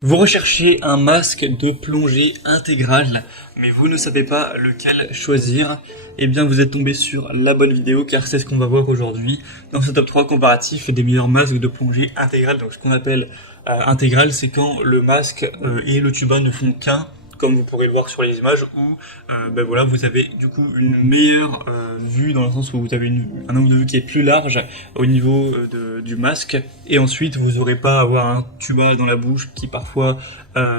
Vous recherchez un masque de plongée intégral, mais vous ne savez pas lequel choisir. Eh bien, vous êtes tombé sur la bonne vidéo, car c'est ce qu'on va voir aujourd'hui dans ce top 3 comparatif des meilleurs masques de plongée intégral. Donc, ce qu'on appelle intégral, c'est quand le masque et le tuba ne font qu'un, comme vous pourrez le voir sur les images, où voilà, vous avez du coup une meilleure vue, dans le sens où vous avez un angle de vue qui est plus large au niveau du masque, et ensuite vous n'aurez pas à avoir un tuba dans la bouche qui parfois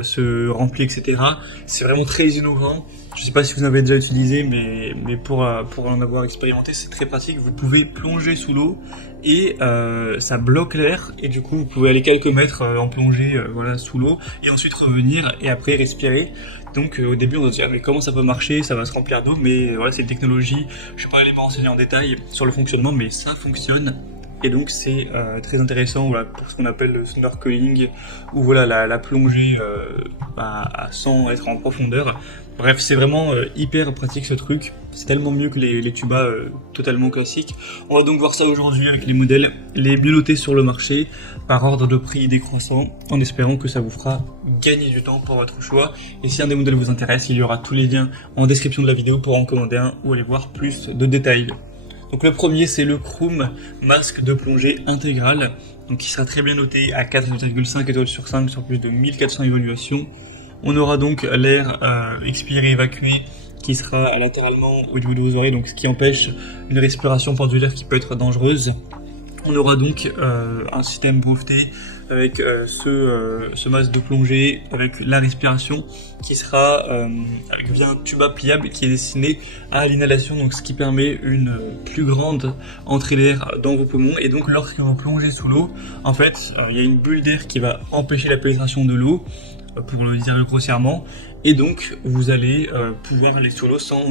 se remplit, etc. C'est vraiment très innovant. Je sais pas si vous en avez déjà utilisé, mais pour en avoir expérimenté, c'est très pratique. Vous pouvez plonger sous l'eau et ça bloque l'air, et du coup vous pouvez aller quelques mètres en plongée voilà, sous l'eau, et ensuite revenir et après respirer. Donc au début on va se dire mais comment ça peut marcher, ça va se remplir d'eau, mais voilà, c'est une technologie, je ne vais pas aller m'enseigner en détail sur le fonctionnement, mais ça fonctionne. Et donc c'est très intéressant, voilà, pour ce qu'on appelle le snorkeling, ou voilà, la plongée sans être en profondeur. Bref, c'est vraiment hyper pratique ce truc, c'est tellement mieux que les tubas totalement classiques. On va donc voir ça aujourd'hui avec les modèles les mieux notés sur le marché, par ordre de prix décroissant, en espérant que ça vous fera gagner du temps pour votre choix. Et si un des modèles vous intéresse, il y aura tous les liens en description de la vidéo pour en commander un ou aller voir plus de détails. Donc le premier, c'est le Chrome masque de plongée intégral, donc qui sera très bien noté à 4,5 étoiles sur 5 sur plus de 1400 évaluations. On aura donc l'air expiré, évacué, qui sera latéralement au niveau de vos oreilles, donc ce qui empêche une respiration pendulaire qui peut être dangereuse. On aura donc un système breveté avec ce masque de plongée, avec la respiration qui sera via un tuba pliable qui est destiné à l'inhalation, donc ce qui permet une plus grande entrée d'air dans vos poumons. Et donc lorsque vous plongez sous l'eau, en fait, il y a une bulle d'air qui va empêcher la pénétration de l'eau, pour le dire grossièrement, et donc vous allez pouvoir aller sous l'eau sans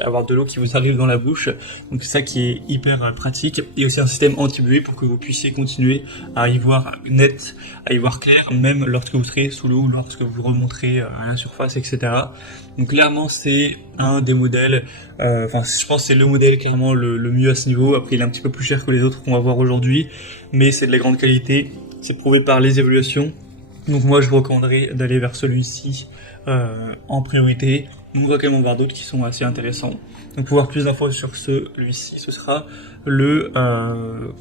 avoir de l'eau qui vous arrive dans la bouche. Donc c'est ça qui est hyper pratique, et aussi un système anti-buée pour que vous puissiez continuer à y voir net, à y voir clair, même lorsque vous serez sous l'eau, lorsque vous remonterez à la surface, etc. Donc clairement c'est un des modèles, je pense que c'est le modèle clairement le mieux à ce niveau. Après il est un petit peu plus cher que les autres qu'on va voir aujourd'hui, mais c'est de la grande qualité, c'est prouvé par les évaluations. Donc moi je vous recommanderais d'aller vers celui-ci en priorité. On va quand même en voir d'autres qui sont assez intéressants. Donc pour voir plus d'infos sur celui-ci, ce sera le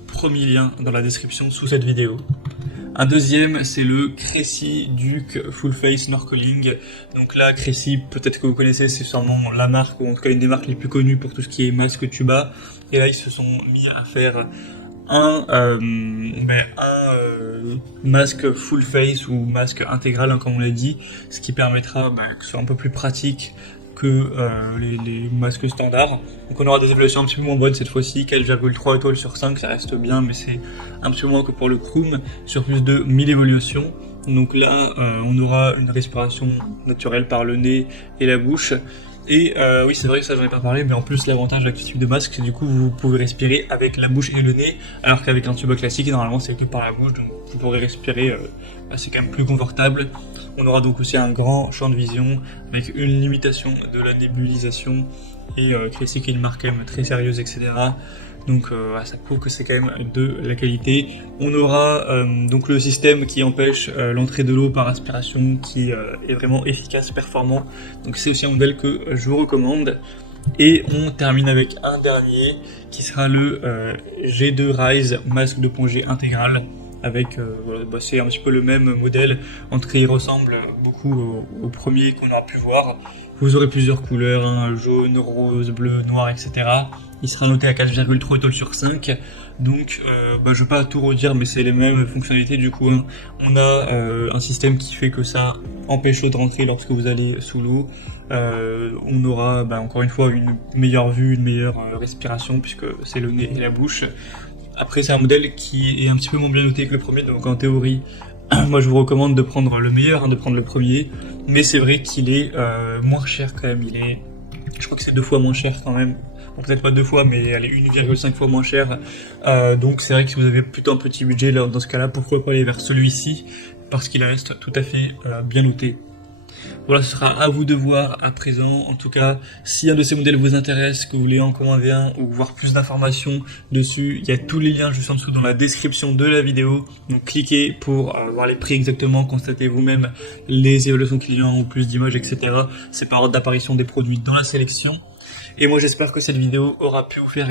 premier lien dans la description sous cette vidéo. Un deuxième, c'est le Crazy Duke Full Face Snorkeling. Donc là, Crazy, peut-être que vous connaissez, c'est sûrement la marque, ou en tout cas une des marques les plus connues pour tout ce qui est masque tuba. Et là, ils se sont mis à faire un masque full face ou masque intégral, comme on l'a dit, ce qui permettra que ce soit un peu plus pratique que les masques standards. Donc on aura des évaluations un petit peu moins bonnes cette fois-ci, 4,3 étoiles sur 5, ça reste bien, mais c'est un petit peu moins que pour le Chrome, sur plus de 1000 évaluations. Donc là, on aura une respiration naturelle par le nez et la bouche. Et oui, c'est vrai que ça j'en ai pas parlé, mais en plus l'avantage avec ce type de masque, c'est du coup vous pouvez respirer avec la bouche et le nez, alors qu'avec un tuba classique, normalement c'est que par la bouche, donc vous pourrez respirer, c'est quand même plus confortable. On aura donc aussi un grand champ de vision, avec une limitation de la nébulisation, et Classic est une marque quand même très sérieuse, etc. Donc ça prouve que c'est quand même de la qualité. On aura donc le système qui empêche l'entrée de l'eau par aspiration, qui est vraiment efficace, performant. Donc c'est aussi un modèle que je vous recommande. Et on termine avec un dernier qui sera le G2 Rise masque de plongée intégral. Avec c'est un petit peu le même modèle, entre il ressemble beaucoup au premier qu'on a pu voir. Vous aurez plusieurs couleurs, hein, jaune, rose, bleu, noir, etc. Il sera noté à 4,3 étoiles sur 5. Donc je vais pas tout redire, mais c'est les mêmes fonctionnalités du coup. Hein. On a un système qui fait que ça empêche l'eau de rentrer lorsque vous allez sous l'eau. On aura encore une fois une meilleure vue, une meilleure respiration, puisque c'est le nez et la bouche. Après c'est un modèle qui est un petit peu moins bien noté que le premier, donc en théorie, moi je vous recommande de prendre le meilleur, de prendre le premier, mais c'est vrai qu'il est moins cher quand même, je crois que c'est 2 fois moins cher quand même, bon, peut-être pas 2 fois, mais allez, 1,5 fois moins cher, donc c'est vrai que si vous avez plutôt un petit budget, là, dans ce cas-là, pourquoi pas aller vers celui-ci, parce qu'il reste tout à fait bien noté. Voilà, ce sera à vous de voir à présent. En tout cas, si un de ces modèles vous intéresse, que vous voulez en commander un ou voir plus d'informations dessus, il y a tous les liens juste en dessous dans la description de la vidéo. Donc cliquez pour voir les prix exactement, constatez vous-même les évaluations clients ou plus d'images, etc. C'est par ordre d'apparition des produits dans la sélection. Et moi j'espère que cette vidéo aura pu vous faire